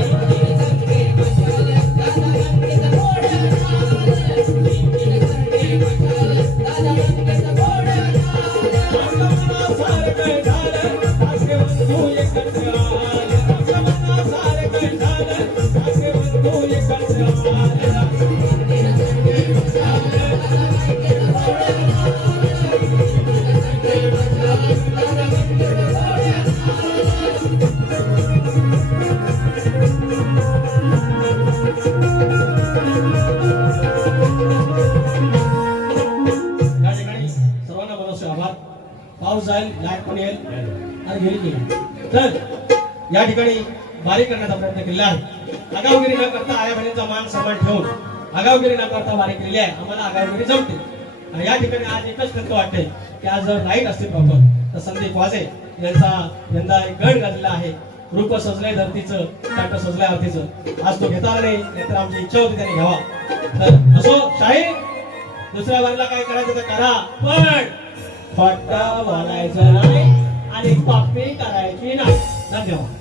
इंजिना संगे मशाल, दादा गंगेत घोड लाल. इंजिना संगे मशाल, दादा गंगेत घोड लाल. आमच्या मनासारखं झालं, ठाकरे बंधू एकत्र आले. आमच्या मनासारखं झालं, ठाकरे बंधू एकत्र आले. सर्वांना मनसे आभार. पाऊस जाईल, लाईट पण येईल आणि गेली गेली. तर या ठिकाणी वारी करण्याचा प्रयत्न केलेला आहे. आगावगिरी न करता आया बहिणींचा मान सन्मान ठेवून आगावगिरी न करता वारी केलेली आहे. आम्हाला आगावगिरी जमते. आणि या ठिकाणी आज एकच खंत वाटते की आज जर लाईट असते प्रॉपर तर संदीप वाजे यांचा यंदा एक गड गाजलेला आहे. रूप सजलंय धरतीचं, ताट सजलंय आरतीचं. आज तो घेता आला नाही, नाहीतर आमची इच्छा होती त्याने घ्यावा. तर असो शाही, दुसऱ्या वारीला काय करायचं तर करा, पण फट्टा बोलायचं नाही आणि पापी करायची नाही. धन्यवाद.